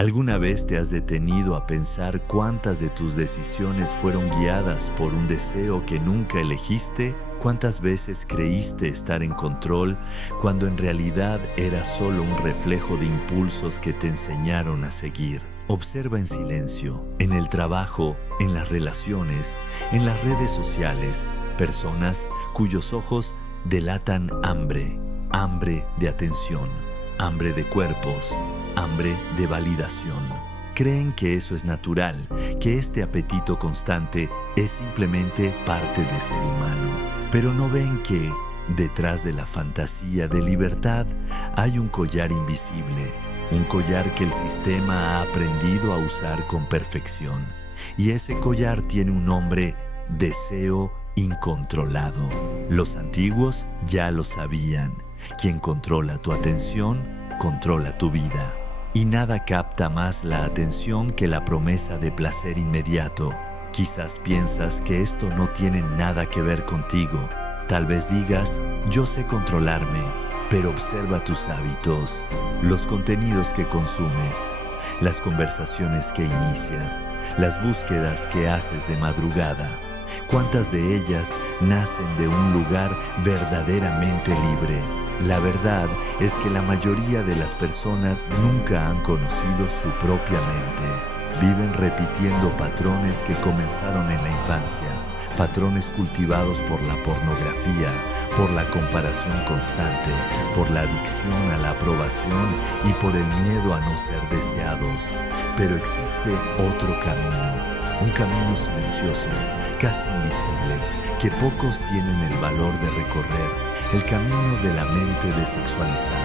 ¿Alguna vez te has detenido a pensar cuántas de tus decisiones fueron guiadas por un deseo que nunca elegiste? ¿Cuántas veces creíste estar en control cuando en realidad era solo un reflejo de impulsos que te enseñaron a seguir? Observa en silencio, en el trabajo, en las relaciones, en las redes sociales, personas cuyos ojos delatan hambre, hambre de atención, hambre de cuerpos, hambre de validación. Creen que eso es natural, que este apetito constante es simplemente parte de ser humano. Pero no ven que, detrás de la fantasía de libertad, hay un collar invisible, un collar que el sistema ha aprendido a usar con perfección. Y ese collar tiene un nombre: deseo incontrolado. Los antiguos ya lo sabían. Quien controla tu atención, controla tu vida. Y nada capta más la atención que la promesa de placer inmediato. Quizás piensas que esto no tiene nada que ver contigo. Tal vez digas, yo sé controlarme, pero observa tus hábitos, los contenidos que consumes, las conversaciones que inicias, las búsquedas que haces de madrugada. ¿Cuántas de ellas nacen de un lugar verdaderamente libre? La verdad es que la mayoría de las personas nunca han conocido su propia mente. Viven repitiendo patrones que comenzaron en la infancia, patrones cultivados por la pornografía, por la comparación constante, por la adicción a la aprobación y por el miedo a no ser deseados. Pero existe otro camino, un camino silencioso, casi invisible, que pocos tienen el valor de recorrer. El camino de la mente desexualizada.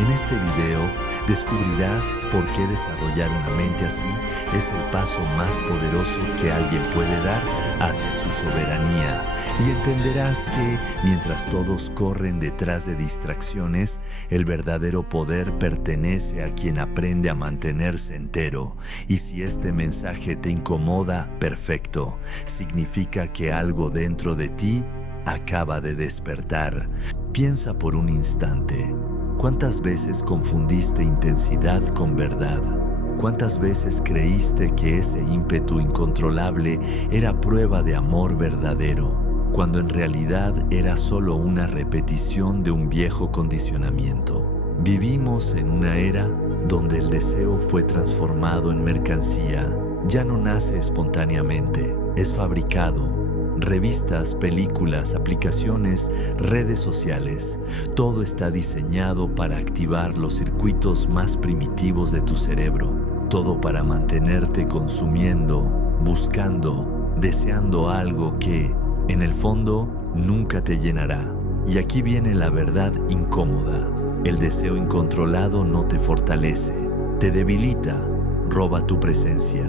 En este video descubrirás por qué desarrollar una mente así es el paso más poderoso que alguien puede dar hacia su soberanía. Y entenderás que mientras todos corren detrás de distracciones, el verdadero poder pertenece a quien aprende a mantenerse entero. Y si este mensaje te incomoda, perfecto. Significa que algo dentro de ti acaba de despertar. Piensa por un instante. ¿Cuántas veces confundiste intensidad con verdad? ¿Cuántas veces creíste que ese ímpetu incontrolable era prueba de amor verdadero, cuando en realidad era solo una repetición de un viejo condicionamiento? Vivimos en una era donde el deseo fue transformado en mercancía. Ya no nace espontáneamente, es fabricado. Revistas, películas, aplicaciones, redes sociales, todo está diseñado para activar los circuitos más primitivos de tu cerebro. Todo para mantenerte consumiendo, buscando, deseando algo que, en el fondo, nunca te llenará. Y aquí viene la verdad incómoda. El deseo incontrolado no te fortalece, te debilita, roba tu presencia,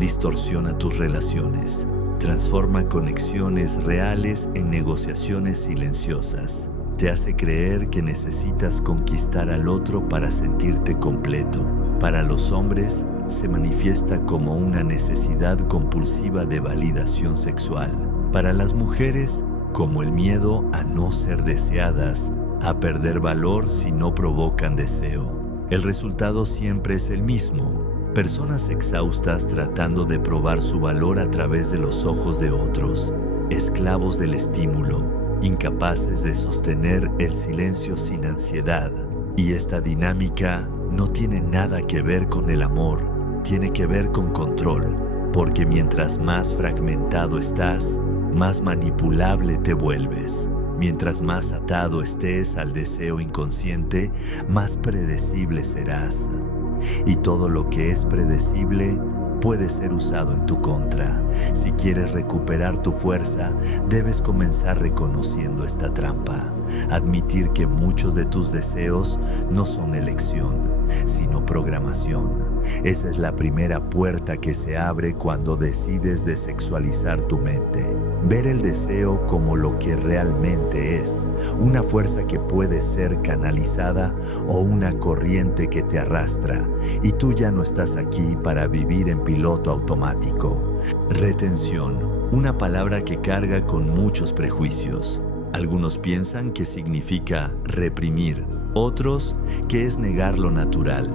distorsiona tus relaciones. Transforma conexiones reales en negociaciones silenciosas. Te hace creer que necesitas conquistar al otro para sentirte completo. Para los hombres, se manifiesta como una necesidad compulsiva de validación sexual. Para las mujeres, como el miedo a no ser deseadas, a perder valor si no provocan deseo. El resultado siempre es el mismo. Personas exhaustas tratando de probar su valor a través de los ojos de otros, esclavos del estímulo, incapaces de sostener el silencio sin ansiedad. Y esta dinámica no tiene nada que ver con el amor, tiene que ver con control, porque mientras más fragmentado estás, más manipulable te vuelves. Mientras más atado estés al deseo inconsciente, más predecible serás. Y todo lo que es predecible puede ser usado en tu contra. Si quieres recuperar tu fuerza, debes comenzar reconociendo esta trampa. Admitir que muchos de tus deseos no son elección, sino programación. Esa es la primera puerta que se abre cuando decides desexualizar tu mente. Ver el deseo como lo que realmente es, una fuerza que puede ser canalizada o una corriente que te arrastra, y tú ya no estás aquí para vivir en piloto automático. Retención, una palabra que carga con muchos prejuicios. Algunos piensan que significa reprimir, otros que es negar lo natural.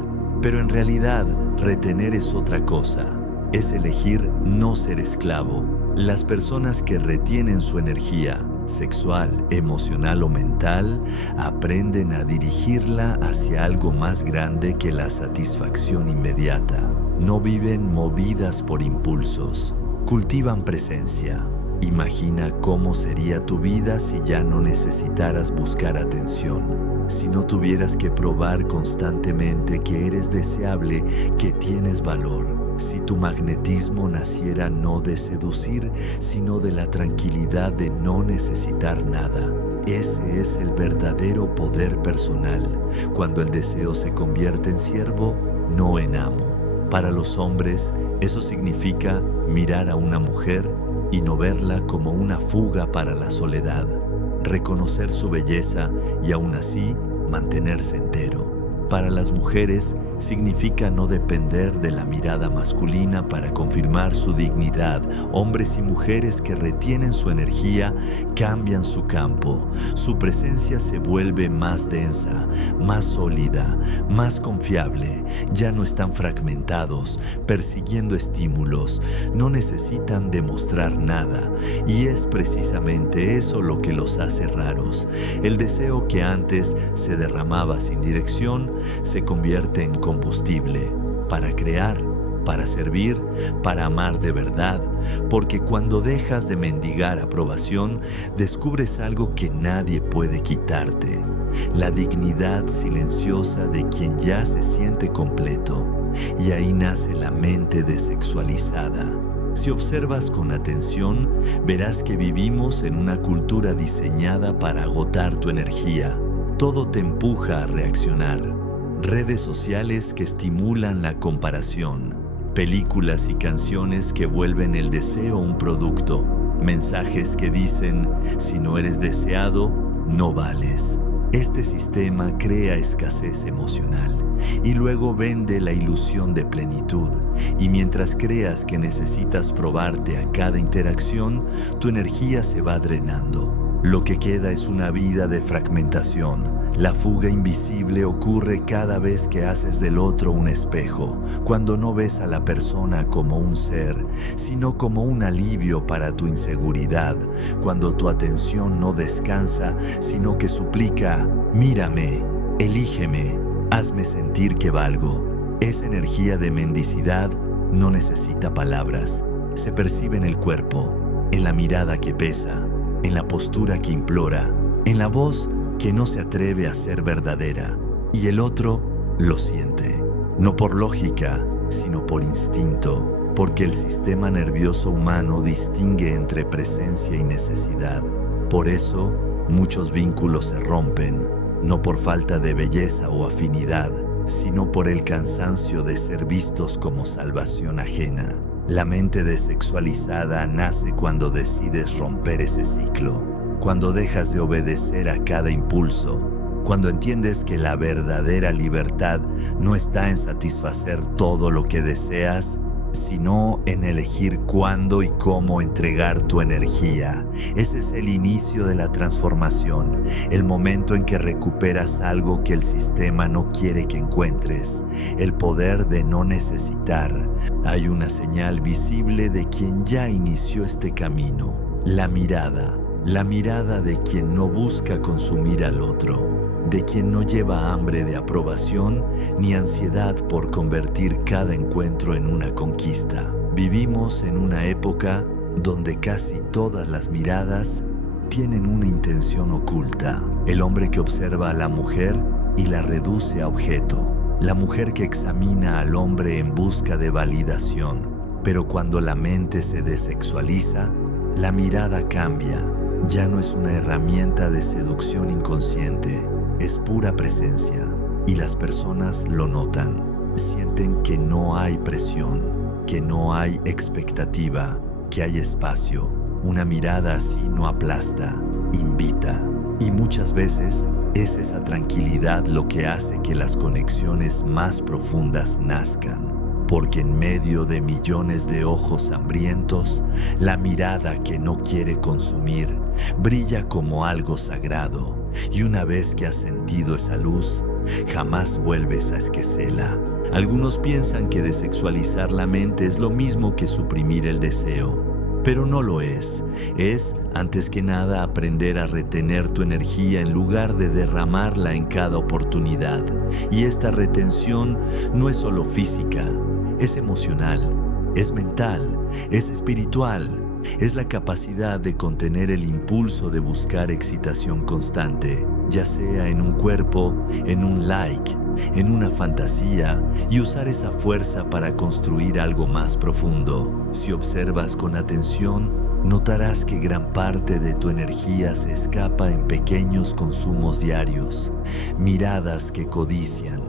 Pero en realidad, retener es otra cosa. Es elegir no ser esclavo. Las personas que retienen su energía, sexual, emocional o mental, aprenden a dirigirla hacia algo más grande que la satisfacción inmediata. No viven movidas por impulsos, cultivan presencia. Imagina cómo sería tu vida si ya no necesitaras buscar atención, si no tuvieras que probar constantemente que eres deseable, que tienes valor. Si tu magnetismo naciera no de seducir, sino de la tranquilidad de no necesitar nada. Ese es el verdadero poder personal, cuando el deseo se convierte en siervo, no en amo. Para los hombres, eso significa mirar a una mujer y no verla como una fuga para la soledad, reconocer su belleza y aún así mantenerse entero. Para las mujeres significa no depender de la mirada masculina para confirmar su dignidad. Hombres y mujeres que retienen su energía cambian su campo. Su presencia se vuelve más densa, más sólida, más confiable. Ya no están fragmentados, persiguiendo estímulos. No necesitan demostrar nada. Y es precisamente eso lo que los hace raros. El deseo que antes se derramaba sin dirección se convierte en combustible para crear, para servir, para amar de verdad, porque cuando dejas de mendigar aprobación, descubres algo que nadie puede quitarte, la dignidad silenciosa de quien ya se siente completo, y ahí nace la mente desexualizada. Si observas con atención, verás que vivimos en una cultura diseñada para agotar tu energía. Todo te empuja a reaccionar. Redes sociales que estimulan la comparación, películas y canciones que vuelven el deseo un producto, mensajes que dicen, si no eres deseado, no vales. Este sistema crea escasez emocional y luego vende la ilusión de plenitud. Y mientras creas que necesitas probarte a cada interacción, tu energía se va drenando. Lo que queda es una vida de fragmentación. La fuga invisible ocurre cada vez que haces del otro un espejo, cuando no ves a la persona como un ser, sino como un alivio para tu inseguridad, cuando tu atención no descansa, sino que suplica, mírame, elígeme, hazme sentir que valgo. Esa energía de mendicidad no necesita palabras, se percibe en el cuerpo, en la mirada que pesa, en la postura que implora, en la voz que no se atreve a ser verdadera, y el otro lo siente, no por lógica, sino por instinto, porque el sistema nervioso humano distingue entre presencia y necesidad. Por eso, muchos vínculos se rompen, no por falta de belleza o afinidad, sino por el cansancio de ser vistos como salvación ajena. La mente desexualizada nace cuando decides romper ese ciclo, cuando dejas de obedecer a cada impulso, cuando entiendes que la verdadera libertad no está en satisfacer todo lo que deseas, sino en elegir cuándo y cómo entregar tu energía. Ese es el inicio de la transformación, el momento en que recuperas algo que el sistema no quiere que encuentres, el poder de no necesitar. Hay una señal visible de quien ya inició este camino, la mirada de quien no busca consumir al otro, de quien no lleva hambre de aprobación ni ansiedad por convertir cada encuentro en una conquista. Vivimos en una época donde casi todas las miradas tienen una intención oculta. El hombre que observa a la mujer y la reduce a objeto. La mujer que examina al hombre en busca de validación. Pero cuando la mente se desexualiza, la mirada cambia. Ya no es una herramienta de seducción inconsciente. Es pura presencia, y las personas lo notan. Sienten que no hay presión, que no hay expectativa, que hay espacio. Una mirada así no aplasta, invita. Y muchas veces es esa tranquilidad lo que hace que las conexiones más profundas nazcan. Porque en medio de millones de ojos hambrientos, la mirada que no quiere consumir brilla como algo sagrado. Y una vez que has sentido esa luz, jamás vuelves a esquecerla. Algunos piensan que desexualizar la mente es lo mismo que suprimir el deseo. Pero no lo es. Es, antes que nada, aprender a retener tu energía en lugar de derramarla en cada oportunidad. Y esta retención no es solo física, es emocional, es mental, es espiritual. Es la capacidad de contener el impulso de buscar excitación constante, ya sea en un cuerpo, en un like, en una fantasía, y usar esa fuerza para construir algo más profundo. Si observas con atención, notarás que gran parte de tu energía se escapa en pequeños consumos diarios, miradas que codician,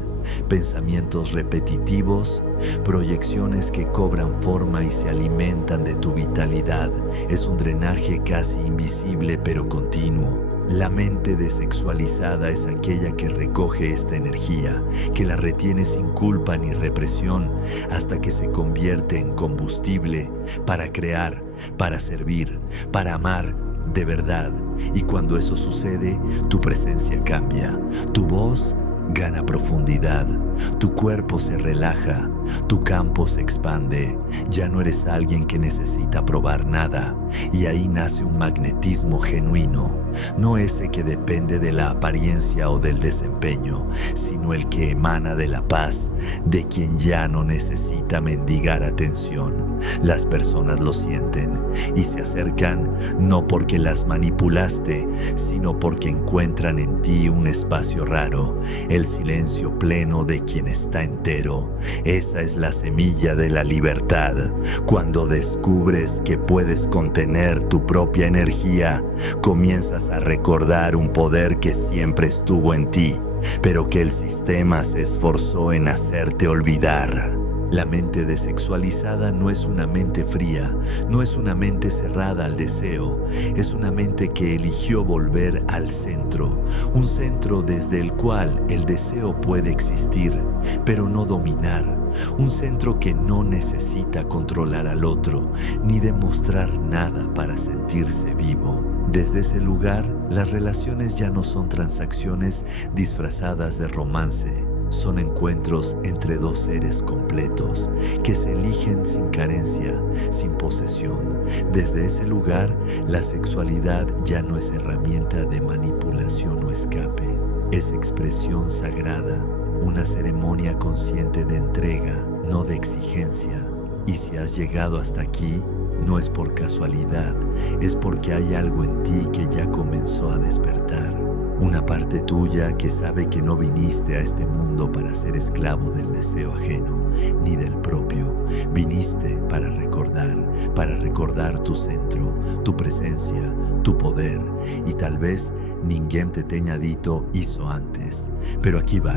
pensamientos repetitivos, proyecciones que cobran forma y se alimentan de tu vitalidad. Es un drenaje casi invisible pero continuo. La mente desexualizada es aquella que recoge esta energía, que la retiene sin culpa ni represión, hasta que se convierte en combustible para crear, para servir, para amar de verdad. Y cuando eso sucede, tu presencia cambia, tu voz gana profundidad, tu cuerpo se relaja, tu campo se expande. Ya no eres alguien que necesita probar nada, y ahí nace un magnetismo genuino, no ese que depende de la apariencia o del desempeño, sino el que emana de la paz, de quien ya no necesita mendigar atención. Las personas lo sienten y se acercan no porque las manipulaste, sino porque encuentran en ti un espacio raro, el silencio pleno de quien está entero. Esa es la semilla de la libertad. Cuando descubres que puedes contener tu propia energía, comienzas a recordar un poder que siempre estuvo en ti, pero que el sistema se esforzó en hacerte olvidar. La mente desexualizada no es una mente fría, no es una mente cerrada al deseo, es una mente que eligió volver al centro, un centro desde el cual el deseo puede existir, pero no dominar, un centro que no necesita controlar al otro, ni demostrar nada para sentirse vivo. Desde ese lugar, las relaciones ya no son transacciones disfrazadas de romance. Son encuentros entre dos seres completos que se eligen sin carencia, sin posesión. Desde ese lugar, la sexualidad ya no es herramienta de manipulación o escape. Es expresión sagrada, una ceremonia consciente de entrega, no de exigencia. Y si has llegado hasta aquí, no es por casualidad, es porque hay algo en ti que ya comenzó a despertar. Una parte tuya que sabe que no viniste a este mundo para ser esclavo del deseo ajeno, ni del propio. Viniste para recordar tu centro, tu presencia, tu poder. Y tal vez ninguém te tenha dito hizo antes. Pero aquí va,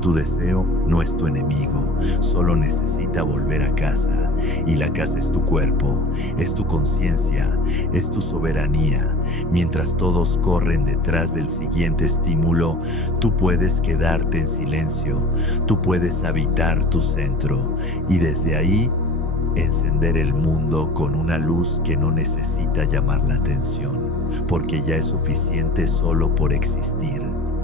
tu deseo no es tu enemigo, solo necesita volver a casa. Y la casa es tu cuerpo, es tu conciencia, es tu soberanía. Mientras todos corren detrás del siguiente estímulo, tú puedes quedarte en silencio, tú puedes habitar tu centro y desde ahí encender el mundo con una luz que no necesita llamar la atención, porque ya es suficiente solo por existir.